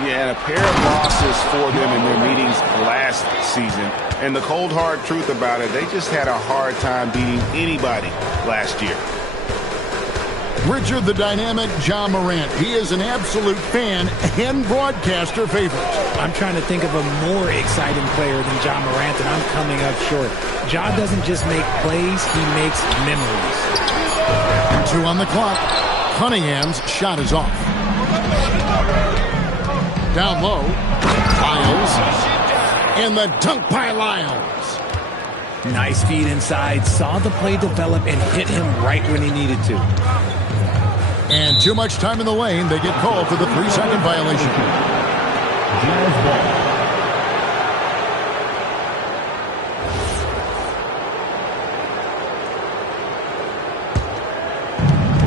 Yeah, and a pair of losses for them in their meetings last season. And the cold, hard truth about it, they just had a hard time beating anybody last year. Richard the Dynamic Ja Morant. He is an absolute fan and broadcaster favorite. I'm trying to think of a more exciting player than Ja Morant, and I'm coming up short. Ja doesn't just make plays, he makes memories. 2 on the clock. Cunningham's shot is off. Down low. Lyles. And the dunk by Lyles. Nice feed inside. Saw the play develop and hit him right when he needed to. And too much time in the lane. They get called for the 3-second violation.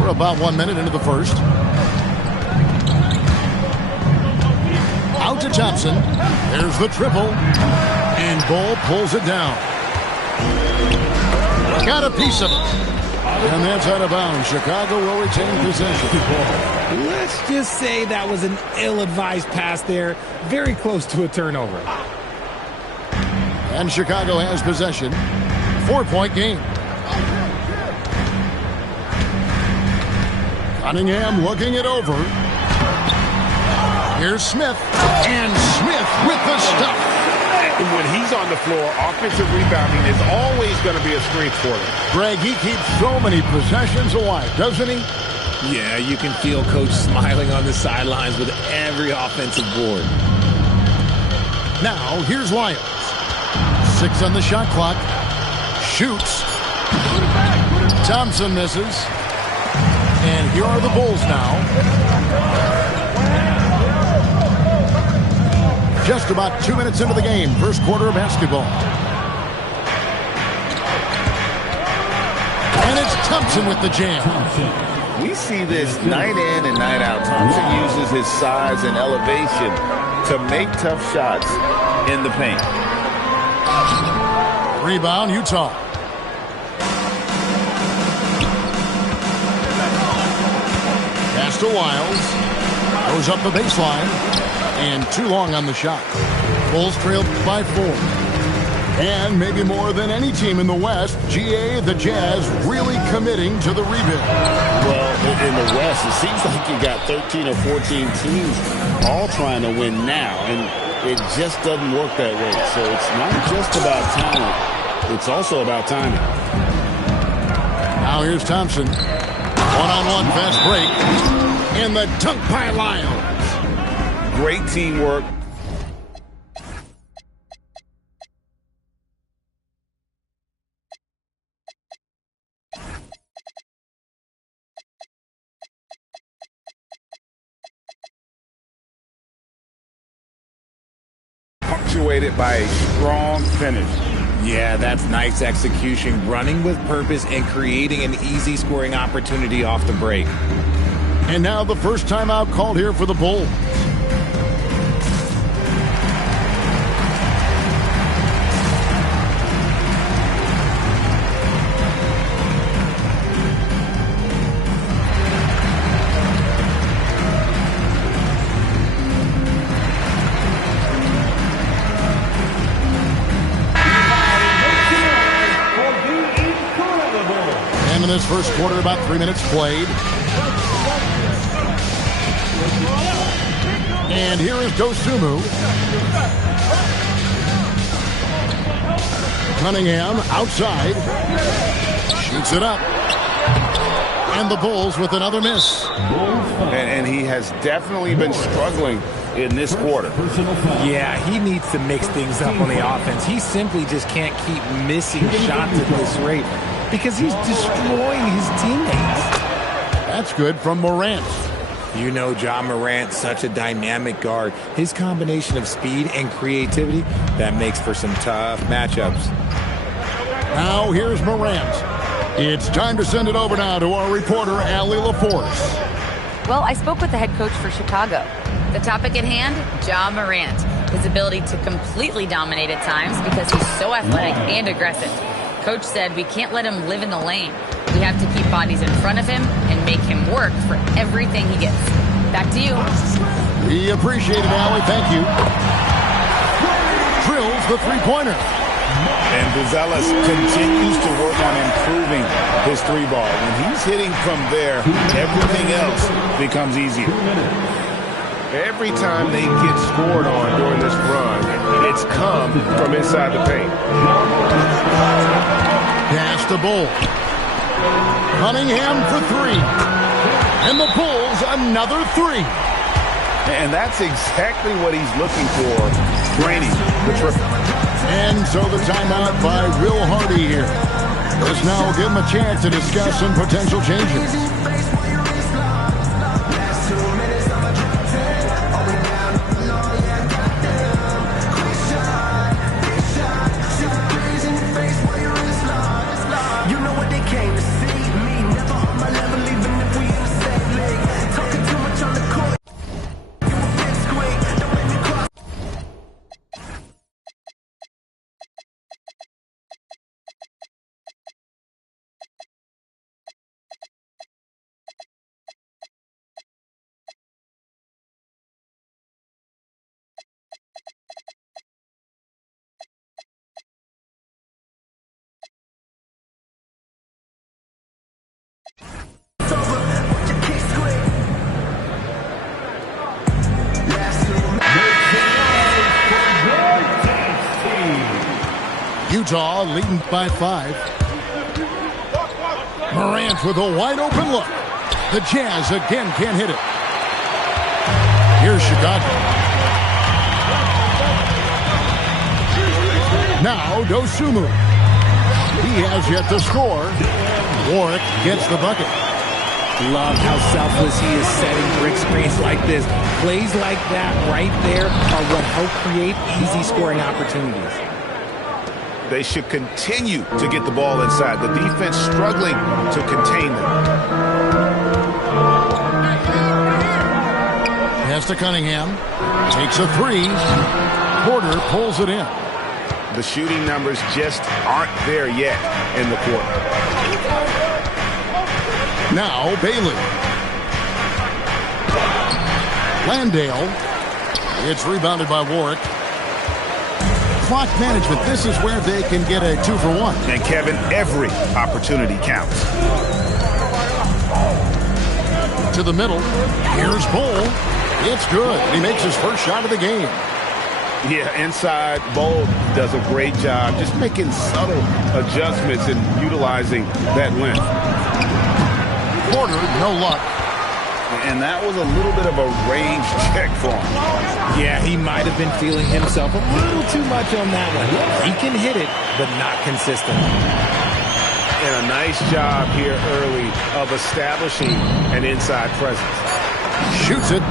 We're about 1 minute into the first. Out to Thompson. There's the triple. And Ball pulls it down. Got a piece of it. And that's out of bounds. Chicago will retain possession. Let's just say that was an ill-advised pass there. Very close to a turnover. And Chicago has possession. 4-point game. Cunningham looking it over. Here's Smith. And Smith with the stuff. And when he's on the floor, offensive rebounding is always going to be a strength for him. Greg, he keeps so many possessions alive, doesn't he? Yeah, you can feel Coach smiling on the sidelines with every offensive board. Now, here's Lyles. 6 on the shot clock. Shoots. Thompson misses. And here are the Bulls now. Just about 2 minutes into the game. First quarter of basketball. And it's Thompson with the jam. We see this night in and night out. Thompson uses his size and elevation to make tough shots in the paint. Rebound, Utah. Pass to Lyles. Goes up the baseline. And too long on the shot. Bulls trailed by 4. And maybe more than any team in the West, GA, the Jazz, really committing to the rebuild. Well, in the West, it seems like you got 13 or 14 teams all trying to win now. And it just doesn't work that way. So it's not just about talent. It's also about timing. Now here's Thompson. One-on-one fast break. And the dunk by Lyles. Great teamwork. Punctuated by a strong finish. Yeah, that's nice execution, running with purpose and creating an easy scoring opportunity off the break. And now the first timeout called here for the Bulls. This first quarter, about 3 minutes played. And here is Dosunmu. Cunningham outside. Shoots it up. And the Bulls with another miss. And he has definitely been struggling in this quarter. Yeah, he needs to mix things up on the offense. He simply just can't keep missing shots at this rate, because he's destroying his teammates. That's good from Morant. You know Ja Morant, such a dynamic guard. His combination of speed and creativity, that makes for some tough matchups. Now here's Morant. It's time to send it over now to our reporter, Allie LaForce. Well, I spoke with the head coach for Chicago. The topic at hand, Ja Morant. His ability to completely dominate at times because he's so athletic and aggressive. Coach said we can't let him live in the lane. We have to keep bodies in front of him and make him work for everything he gets. Back to you. The appreciate it, Allie. Thank you. Drills the three-pointer. And Buzelis continues to work on improving his three ball. When he's hitting from there, everything else becomes easier. Every time they get scored on during this run, it's come from inside the paint. Pass to Bull. Cunningham for three. And the Bulls another three. And that's exactly what he's looking for, draining the triple. And so the timeout by Will Hardy here. This now will give him a chance to discuss some potential changes. Utah leading by 5. Morant with a wide open look. The Jazz again can't hit it. Here's Chicago. Now Dosunmu. He has yet to score. Warwick gets the bucket. Love how selfless he is setting brick screens like this. Plays like that right there are what help create easy scoring opportunities. They should continue to get the ball inside. The defense struggling to contain them. Pass to Cunningham. Takes a three. Porter pulls it in. The shooting numbers just aren't there yet in the quarter. Now Bailey. Landale. It's rebounded by Warwick. Clock management. This is where they can get a 2-for-1. And Kevin, every opportunity counts. To the middle. Here's Bull. It's good. He makes his first shot of the game. Yeah, inside, Bull does a great job just making subtle adjustments and utilizing that length. Porter, no luck. And that was a little bit of a range check for him. Yeah, he might have been feeling himself a little too much on that one. He can hit it, but not consistent. And a nice job here early of establishing an inside presence. Shoots it.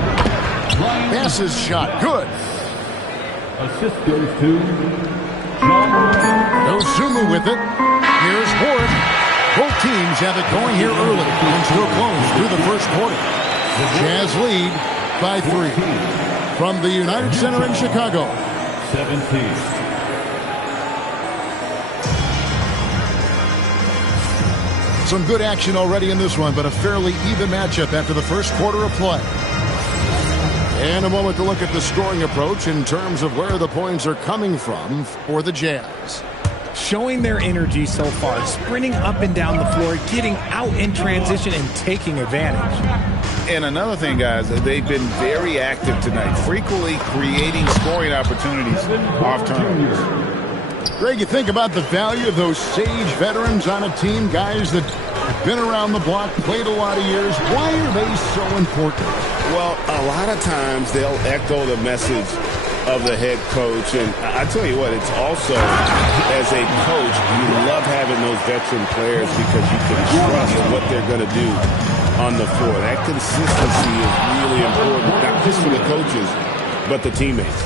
Passes shot. Good. Assist goes to John Morant. Dosunmu with it. Here's Warwick. Both teams have it going here early and still close through the first quarter. The Jazz lead by 3. From the United Center in Chicago. 17. Some good action already in this one, but a fairly even matchup after the first quarter of play. And a moment to look at the scoring approach in terms of where the points are coming from for the Jazz. Showing their energy so far, sprinting up and down the floor, getting out in transition and taking advantage. And another thing, guys, they've been very active tonight, frequently creating scoring opportunities off turnovers. Greg, you think about the value of those sage veterans on a team, guys that have been around the block, played a lot of years. Why are they so important? Well, a lot of times they'll echo the message of the head coach. And I tell you what, it's also, as a coach, you love having those veteran players because you can trust what they're going to do on the floor. That consistency is really important, not just for the coaches, but the teammates.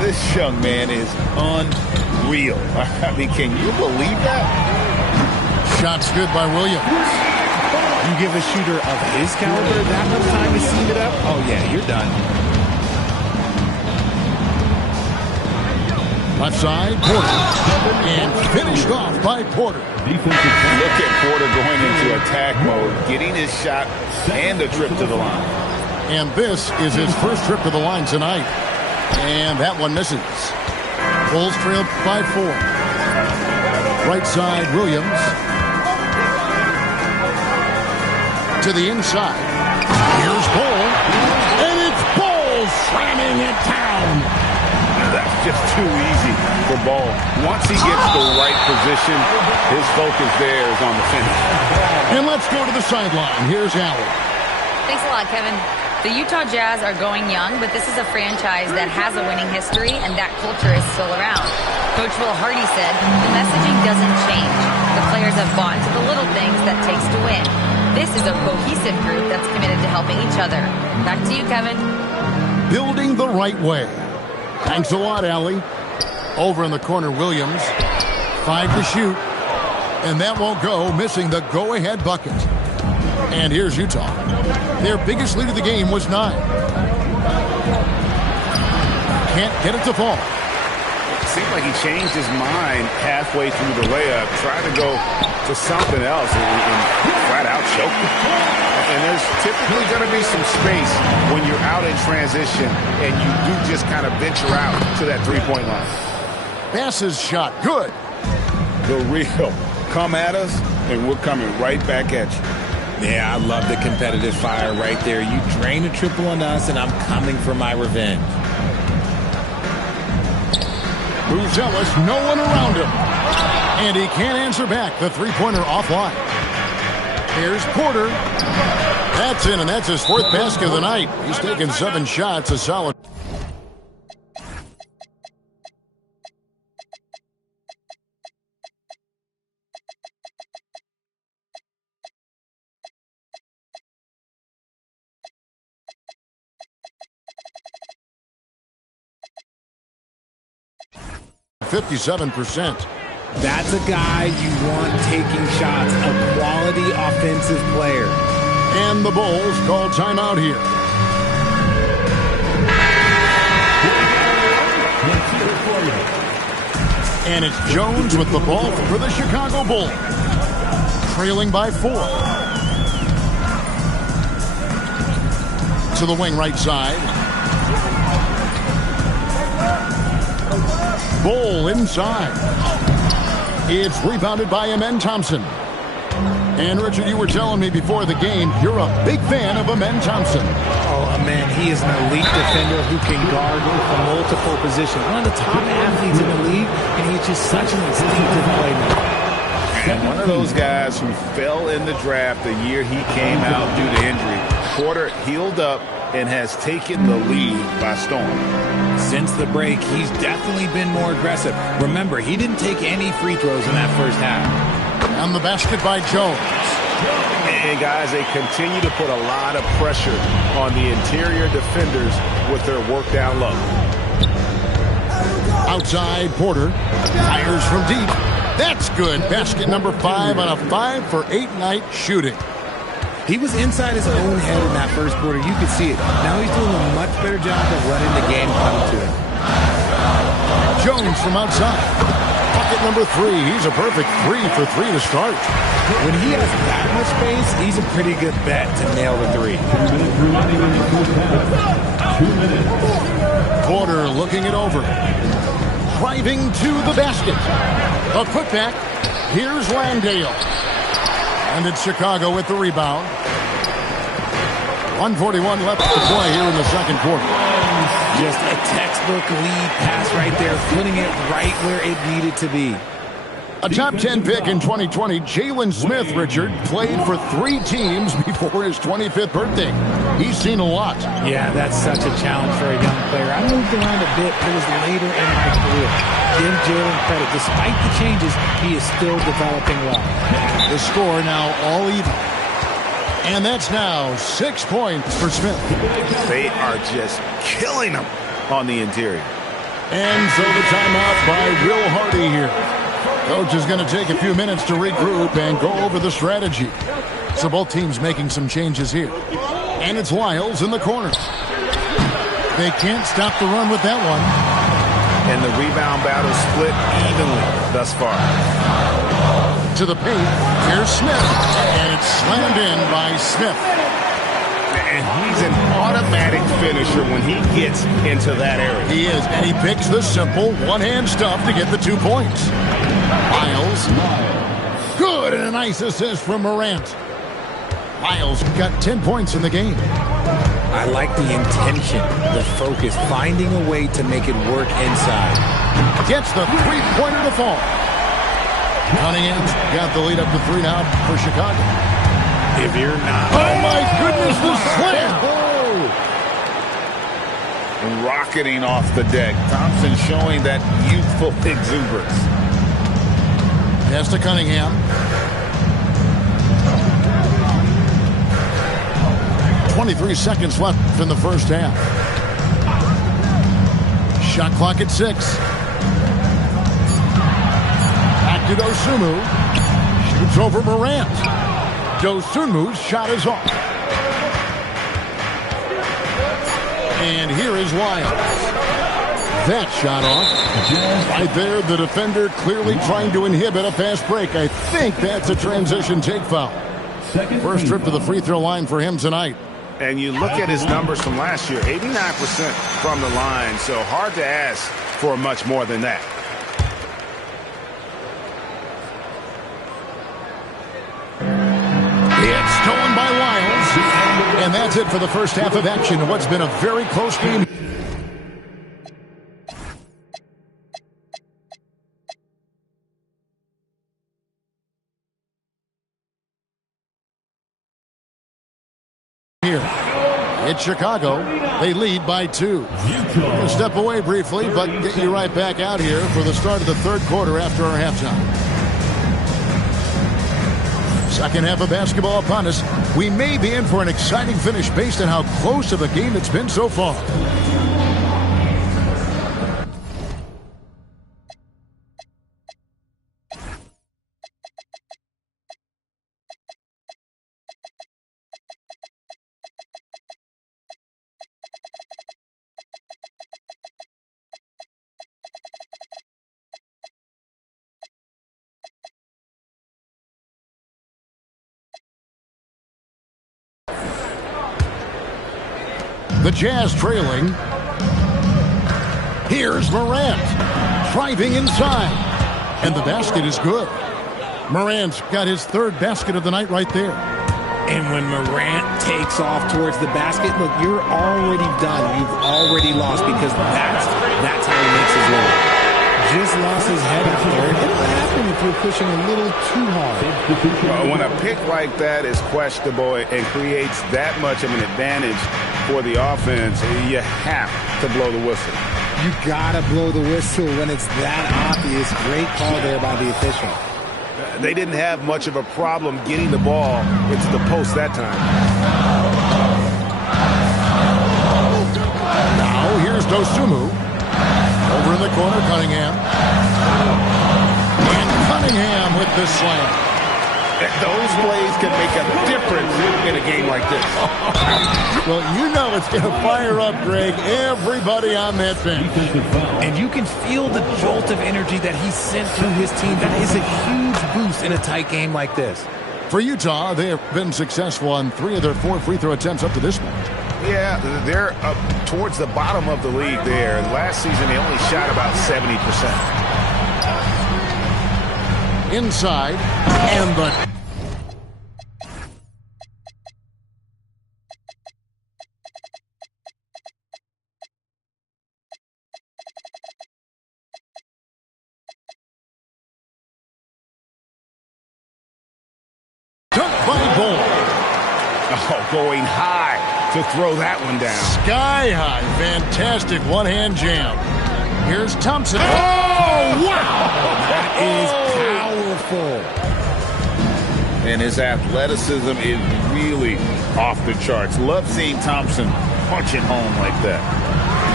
This young man is unreal. I mean, can you believe that? Shots good by Williams. You give a shooter of his caliber that much time to seam it up, oh yeah, you're done. Left side, Porter. And finished off by Porter. Look at Porter going into attack mode, getting his shot and the trip to the line. And this is his first trip to the line tonight. And that one misses. Bulls trail by 4. Right side, Williams. To the inside. Here's Bull. And it's Bull slamming it down. That's just too easy for Ball. Once he gets the right position, his focus there is on the finish. And let's go to the sideline. Here's Allen. Thanks a lot, Kevin. The Utah Jazz are going young, but this is a franchise that has a winning history, and that culture is still around. Coach Will Hardy said, the messaging doesn't change. The players have bought into the little things that takes to win. This is a cohesive group that's committed to helping each other. Back to you, Kevin. Building the right way. Thanks a lot, Allie. Over in the corner, Williams. 5 to shoot. And that won't go, missing the go-ahead bucket. And here's Utah. Their biggest lead of the game was 9. Can't get it to fall. It seemed like he changed his mind halfway through the layup, tried to go to something else, and flat out choked it. And there's typically going to be some space when you're out in transition and you do just kind of venture out to that three-point line. Bass's shot, good. The real. Come at us, and we're coming right back at you. Yeah, I love the competitive fire right there. You drain a triple on us, and I'm coming for my revenge. Buzelis, no one around him. And he can't answer back. The three-pointer offline. Here's Porter. That's in, and that's his 4th basket of the night. He's taken 7 shots, a solid. %57%. That's a guy you want taking shots, a quality offensive player. And the Bulls call timeout here. And it's Jones with the ball for the Chicago Bulls. Trailing by 4. To the wing right side. Bull inside. It's rebounded by Amen Thompson. And, Richard, you were telling me before the game you're a big fan of Amen Thompson. Oh, man, he is an elite defender who can guard from multiple positions. One of the top athletes in the league, and he's just such an instinctive playmaker. And one of those guys who fell in the draft the year he came out due to injury. Porter healed up and has taken the lead by storm. Since the break, he's definitely been more aggressive. Remember, he didn't take any free throws in that first half. And the basket by Jones. And guys, they continue to put a lot of pressure on the interior defenders with their work down low. Outside, Porter fires from deep. That's good. Basket number 5 on a 5 for 8 night shooting. He was inside his own head in that first quarter. You could see it. Now he's doing a much better job of letting the game come to him. Jones from outside. Bucket number 3. He's a perfect 3 for 3 to start. When he has that much space, he's a pretty good bet to nail the 3. 2 minutes. Porter looking it over. Driving to the basket. A putback. Here's Landale. And it's Chicago with the rebound. 1:41 left to play here in the second quarter. Just a textbook lead pass right there, putting it right where it needed to be. A top 10 pick in 2020, Jalen Smith, Richard, played for 3 teams before his 25th birthday. He's seen a lot. Yeah, that's such a challenge for a young player. I moved around a bit, but it was later in my career. Give Jalen credit. Despite the changes, he is still developing well. The score now all even. And that's now 6 points for Smith. They are just killing them on the interior. And so the timeout by Will Hardy here. Coach is going to take a few minutes to regroup and go over the strategy. So both teams making some changes here. And it's Lyles in the corner. They can't stop the run with that one. And the rebound battle split evenly thus far. To the paint, here's Smith. And it's slammed in by Smith. And he's an automatic finisher when he gets into that area. He is, and he picks the simple one-hand stuff to get the 2 points. Miles. Good, and a nice assist from Morant. Miles got 10 points in the game. I like the intention, the focus, finding a way to make it work inside. Gets the three-pointer to fall. Cunningham's got the lead up to 3 now for Chicago. If you're not... Oh, my goodness, the slam! Rocketing off the deck. Thompson showing that youthful exuberance. Pass to Cunningham. .23 seconds left in the first half. Shot clock at 6. Back to Dosunmu. Shoots over Morant. Dosunmu's shot is off. And here is Wiles. That shot off. Right there, the defender clearly trying to inhibit a fast break. I think that's a transition take foul. First trip to the free throw line for him tonight. And you look at his numbers from last year, 89% from the line, so hard to ask for much more than that. It's stolen by Wiles. And that's it for the first half of action in what's been a very close game. Here, it's Chicago. They lead by 2. We'll step away briefly, but get you right back out here for the start of the third quarter after our halftime. Second half of basketball upon us. We may be in for an exciting finish based on how close of a game it's been so far. The Jazz trailing. Here's Morant. Driving inside. And the basket is good. Morant's got his third basket of the night right there. And when Morant takes off towards the basket, look, you're already done. You've already lost because that's how he makes his living. Just lost his head out there. It'll happen if you're pushing a little too hard. When a pick like that is questionable and creates that much of an advantage for the offense, you have to blow the whistle. You gotta blow the whistle when it's that obvious. Great call there by the official. They didn't have much of a problem getting the ball into the post that time. Now here's Dosunmu. Over in the corner, Cunningham. And Cunningham with the slam. Those plays can make a difference in a game like this. Well, you know it's going to fire up, Greg, everybody on that bench. And you can feel the jolt of energy that he sent through his team. That is a huge boost in a tight game like this. For Utah, they have been successful on 3 of their 4 free throw attempts up to this point. Yeah, they're up towards the bottom of the league there. Last season, they only shot about 70%. Inside, and the... by Bol. Oh, going high to throw that one down. Sky high. Fantastic one-hand jam. Here's Thompson. Oh, wow! That is powerful. And his athleticism is really off the charts. Love seeing Thompson punch it home like that.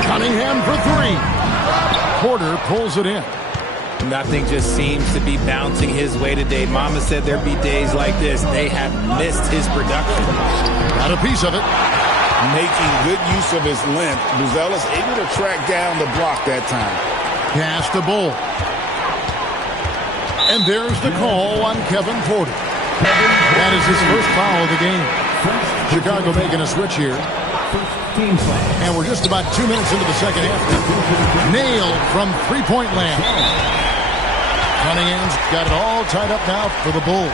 Cunningham for 3. Porter pulls it in. Nothing just seems to be bouncing his way today. Mama said there'd be days like this. They have missed his production. Got a piece of it. Making good use of his length. Buzelis able to track down the block that time. Pass to Bol. And there's the call on Kevin Porter. That is his first foul of the game. Chicago making a switch here. And we're just about 2 minutes into the second half. Nailed from three-point land. Cunningham's got it all tied up now for the Bulls.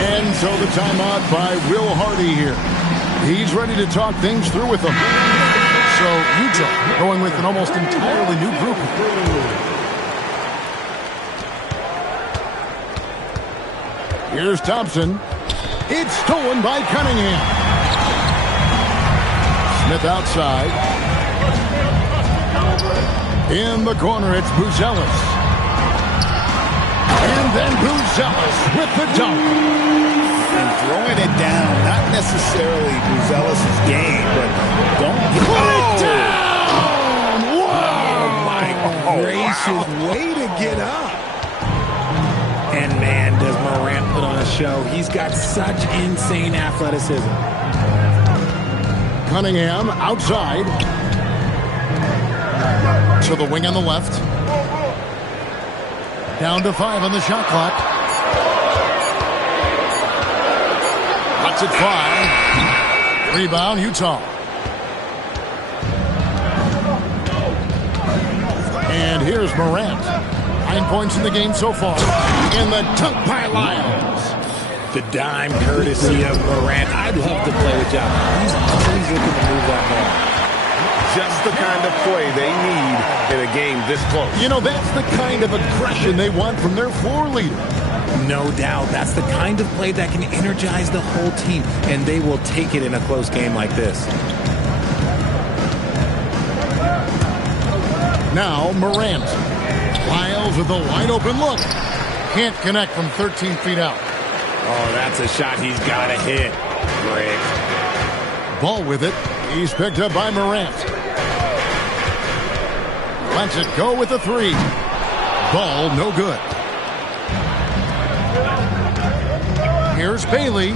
And so the timeout by Will Hardy here. He's ready to talk things through with them. So Utah going with an almost entirely new group. Here's Thompson. It's stolen by Cunningham. Smith outside. In the corner, it's Buzelis. And then Buzelis with the dunk. And throwing it down, not necessarily Buzelis' game, but don't put it down! Whoa! Oh, my gracious, way to get up. And, man, does Morant put on a show. He's got such insane athleticism. Cunningham outside. To the wing on the left. Down to 5 on the shot clock. That's at 5. Rebound, Utah. And here's Morant. 9 points in the game so far. In the dunk by Lyles. The dime courtesy of Morant. I'd love to play with John. He's always looking to move that ball. Just the kind of play they need in a game this close. You know, that's the kind of aggression they want from their floor leader. No doubt. That's the kind of play that can energize the whole team, and they will take it in a close game like this. Now Morant. Lyles with a wide open look. Can't connect from 13 feet out. Oh, that's a shot he's got to hit. Greg. Ball with it. He's picked up by Morant. Lets it go with a 3. Ball no good. Here's Bailey.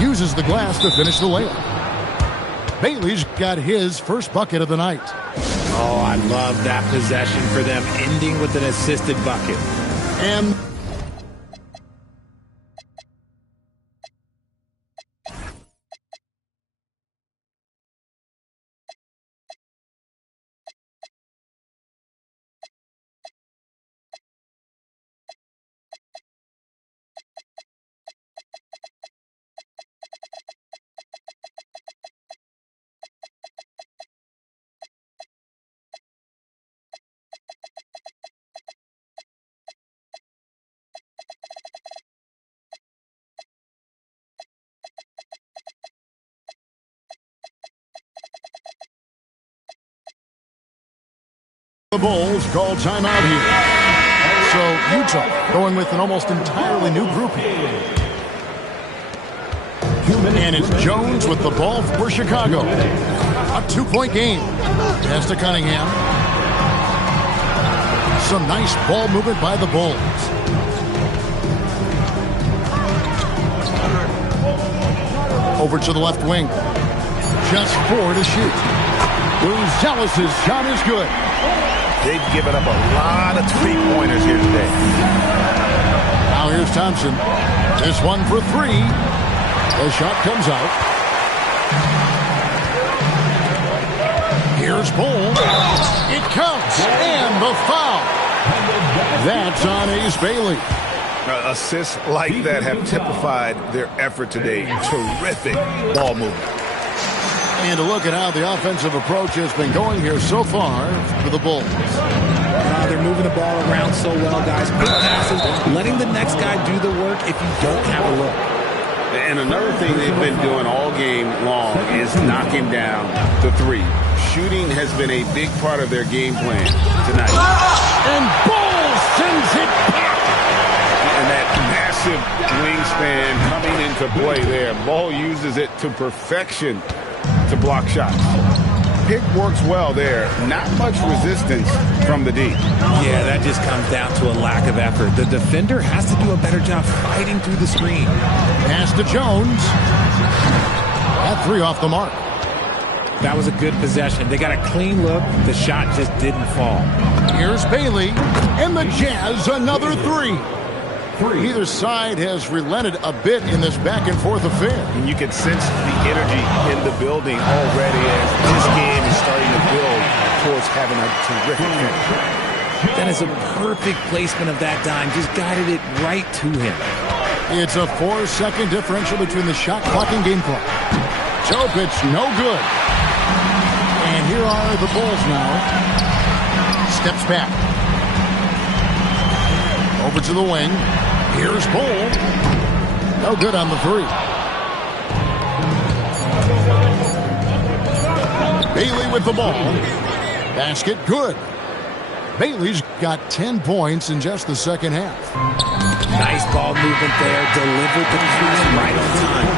Uses the glass to finish the layup. Bailey's got his first bucket of the night. Oh, I love that possession for them, ending with an assisted bucket. And the Bulls call timeout here. So Utah going with an almost entirely new group here. And it's Jones with the ball for Chicago. A 2-point game. Pass to Cunningham. Some nice ball movement by the Bulls. Over to the left wing. Just 4 to shoot. Buzelis' shot is good. They've given up a lot of three-pointers here today. Now here's Thompson. This one for 3. The shot comes out. Here's Bull. It counts. And the foul. That's on Ace Bailey. Assists like that have typified their effort today. Terrific ball movement. And to look at how the offensive approach has been going here so far for the Bulls. They're moving the ball around so well, guys. Quick passes, letting the next guy do the work if you don't have a look. And another thing they've been doing all game long is knocking down the 3. Shooting has been a big part of their game plan tonight. And Bull sends it back. And that massive wingspan coming into play there. Ball uses it to perfection to block shots. Pick works well there. Not much resistance from the D. Yeah, that just comes down to a lack of effort. The defender has to do a better job fighting through the screen. Pass to Jones. That 3 off the mark. That was a good possession. They got a clean look. The shot just didn't fall. Here's Bailey, and the Jazz another three. Neither side has relented a bit in this back-and-forth affair. And you can sense the energy in the building already as this game is starting to build towards having a terrific finish. That is a perfect placement of that dime. Just guided it right to him. It's a 4-second differential between the shot clock and game clock. Jokic, no good. And here are the Bulls now. Steps back. Over to the wing. Here's Bull. No good on the three. Bailey with the ball. Basket good. Bailey's got 10 points in just the second half. Nice ball movement there. Delivered the piece right on time.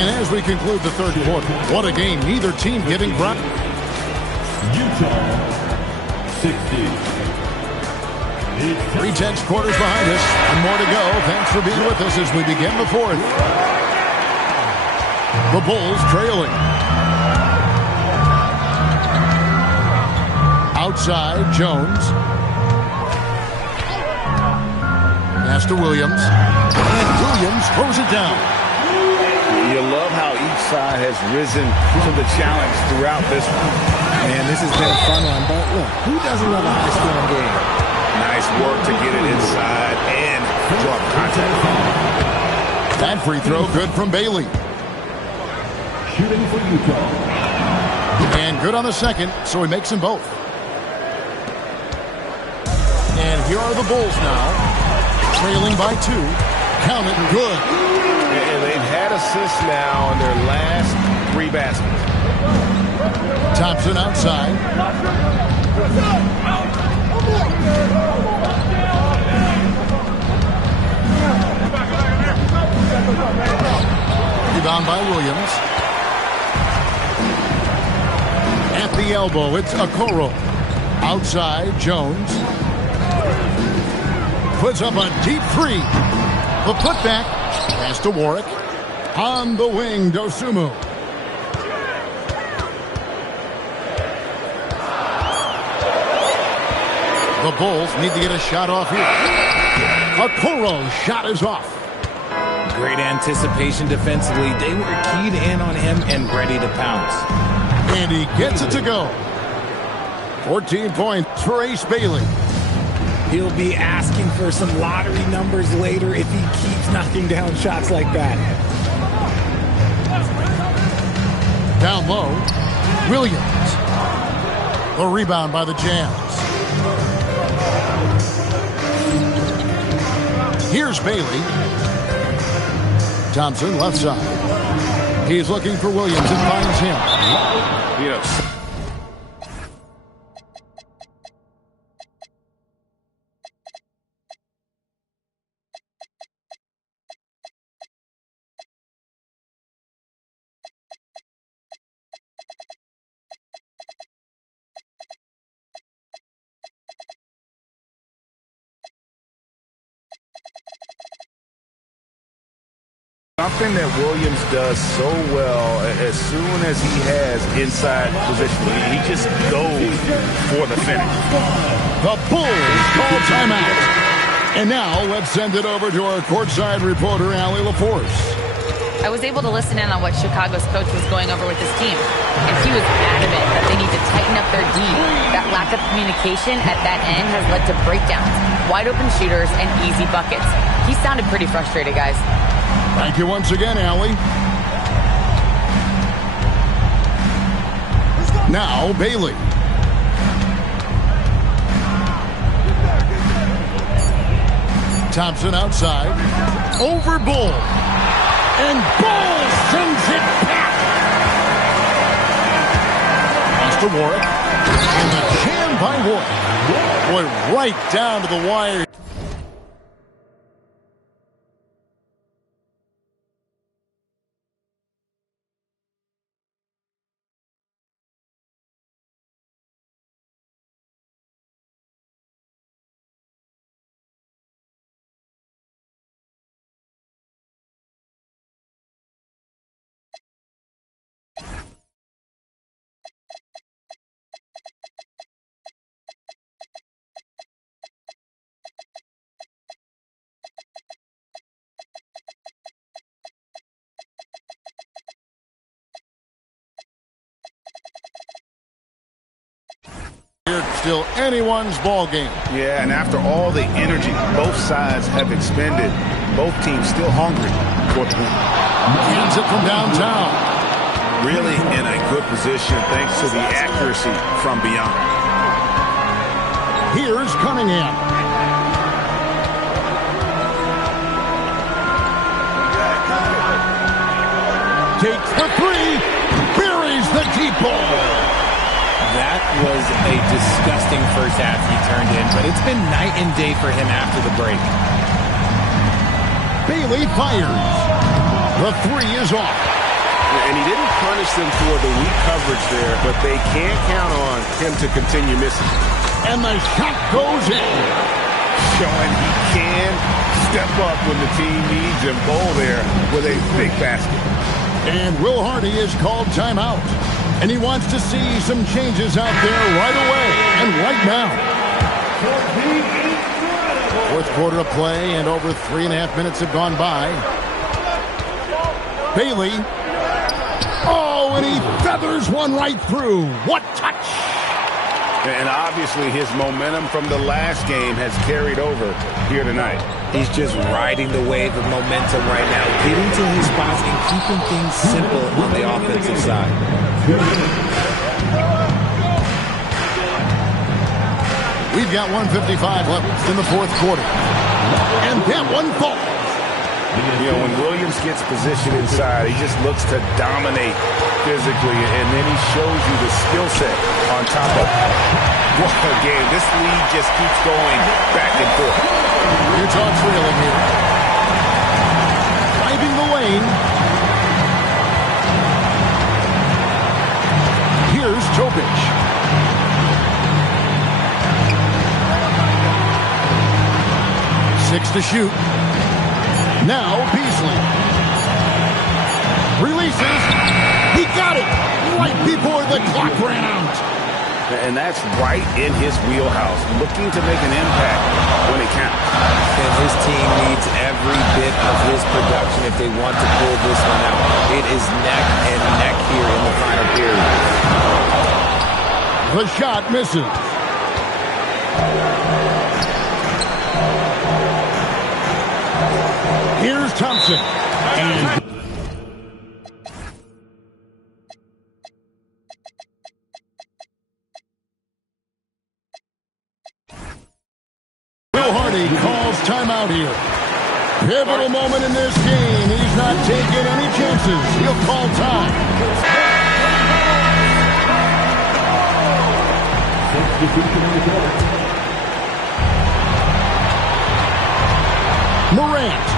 And as we conclude the third quarter, what a game. Neither team giving ground. Utah 60. 3/10 quarters behind us. And more to go. Thanks for being with us as we begin the fourth. The Bulls trailing. Outside, Jones. Pass to Williams. And Williams throws it down. You love how each side has risen to the challenge throughout this one. Man, this has been a fun one. But look, who doesn't love a high-scoring game? Nice work to get it inside and draw contact. That free throw good from Bailey. Shooting for Utah. And good on the second, so he makes them both. And here are the Bulls now, trailing by 2. Count it, good. And they've had assists now in their last 3 baskets. Thompson outside. Rebound by Williams. At the elbow, it's Okoro. Outside, Jones. Puts up a deep three. The putback. Pass to Warwick. On the wing, Dosunmu. The Bulls need to get a shot off here. Okoro's shot is off. Great anticipation defensively. They were keyed in on him and ready to pounce. And he gets it to go. 14 points for Ace Bailey. He'll be asking for some lottery numbers later if he keeps knocking down shots like that. Down low, Williams. The rebound by the Jazz. Here's Bailey. Thompson left side. He's looking for Williams and finds him. Yes. Something that Williams does so well, as soon as he has inside position, he just goes for the finish. The Bulls call timeout. And now let's send it over to our courtside reporter, Allie LaForce. I was able to listen in on what Chicago's coach was going over with his team, and he was adamant that they need to tighten up their D. That lack of communication at that end has led to breakdowns, wide open shooters, and easy buckets. He sounded pretty frustrated, guys. Thank you once again, Allie. Now, Bailey. Thompson outside. Over Bull. And Bull sends it back. Pass to Warwick. And the jam by Warwick. Boy, right down to the wire. still anyone's ball game. Yeah, and after all the energy both sides have expended, both teams still hungry for the win. Hands it from downtown. Really in a good position thanks to the accuracy from beyond. Here's Cunningham. Takes the three. Buries the deep ball. That was a disgusting first half he turned in, but it's been night and day for him after the break. Bailey fires. The three is off. And he didn't punish them for the weak coverage there, but they can't count on him to continue missing. And the shot goes in. Showing he can step up when the team needs him. Goal there with a big basket. And Will Hardy is called timeout. And he wants to see some changes out there right away and right now. Fourth quarter of play, and over 3.5 minutes have gone by. Bailey. Oh, and he feathers one right through. What touch! And obviously his momentum from the last game has carried over here tonight. He's just riding the wave of momentum right now, getting to his spots and keeping things simple on the offensive side. We've got 1:55 left in the fourth quarter. And that one falls. You know, when Williams gets positioned inside, he just looks to dominate physically, and then he shows you the skill set on top of it. What a game. This lead just keeps going back and forth. Utah trailing here. Driving the lane. Here's Topic. 6 to shoot. Now Beasley. Releases. He got it right before the clock ran out. And that's right in his wheelhouse, looking to make an impact when it counts. And his team needs every bit of his production if they want to pull this one out. It is neck and neck here in the final period. The shot misses. Here's Thompson. And Will Hardy calls timeout here. Pivotal moment in this game. He's not taking any chances. He'll call time. Morant.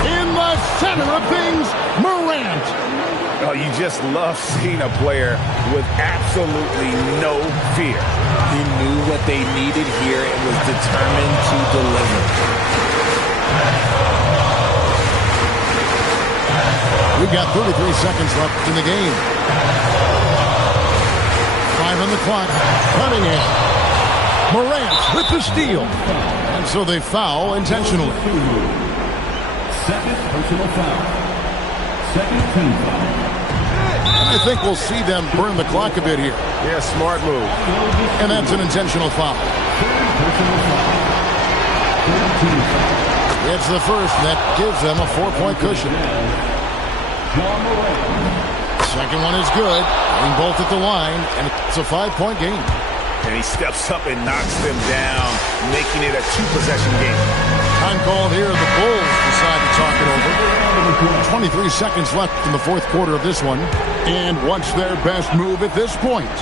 In the center of things, Morant. Oh, you just love seeing a player with absolutely no fear. He knew what they needed here and was determined to deliver. We've got 33 seconds left in the game. 5 on the clock. Cunningham. Morant with the steal. And so they foul intentionally. Second personal foul. Second team foul. I think we'll see them burn the clock a bit here. Yeah, smart move. And that's an intentional foul. It's the first, and that gives them a 4-point cushion. Second one is good. Being both at the line, and it's a 5-point game. And he steps up and knocks them down, making it a 2-possession game. Time called here. The Bulls decide to talk it over. 23 seconds left in the fourth quarter of this one. And what's their best move at this point?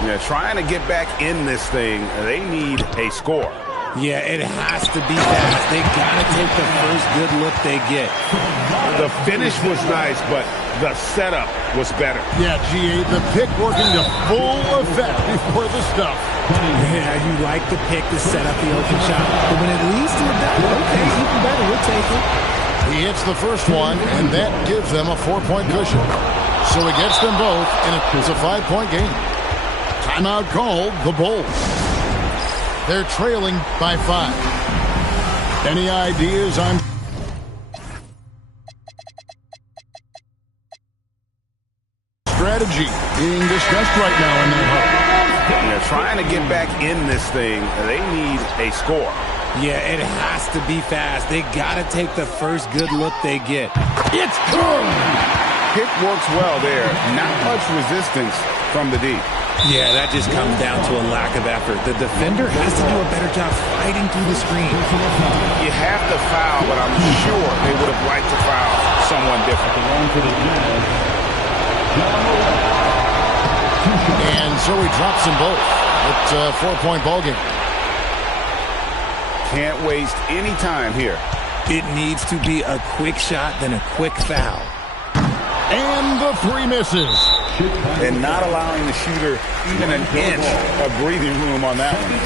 Yeah, trying to get back in this thing, they need a score. Yeah, it has to be fast. They got to take the first good look they get. The finish was nice, but the setup was better. Yeah, GA, the pick working to full effect before the stuff. Yeah, you like the pick to set up the open shot. But when it leads to a dunk, okay, even better, we'll take it. He hits the first one, and that gives them a 4-point cushion. So he gets them both, and it's a 5-point game. Timeout called, the Bulls. They're trailing by 5. Any ideas on strategy being discussed right now in that hub? They're trying to get back in this thing. They need a score. Yeah, it has to be fast. They got to take the first good look they get. It's good. Pick works well there. Not much resistance from the D. Yeah, that just comes down to a lack of effort. The defender has to do a better job fighting through the screen. You have to foul, but I'm sure they would have liked to foul someone different. And so he drops them both. It's a 4-point ball game. Can't waste any time here. It needs to be a quick shot, then a quick foul. And the three misses. And not allowing the shooter even an inch of breathing room on that one.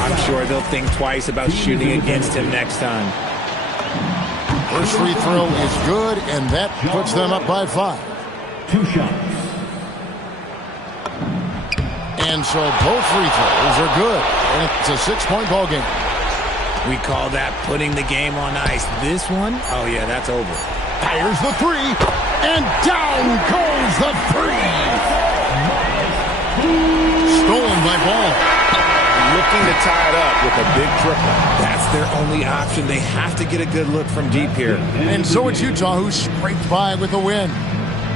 I'm sure they'll think twice about shooting against him next time. First free throw is good, and that puts them up by 5. 2 shots. And so both free throws are good. And it's a 6-point ball game. We call that putting the game on ice. This one, oh yeah, that's over. Fires the three, and down goes the three. Stolen by Ball. Looking to tie it up with a big triple. That's their only option. They have to get a good look from deep here. And so it's Utah who scraped by with a win.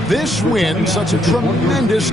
This win, such a tremendous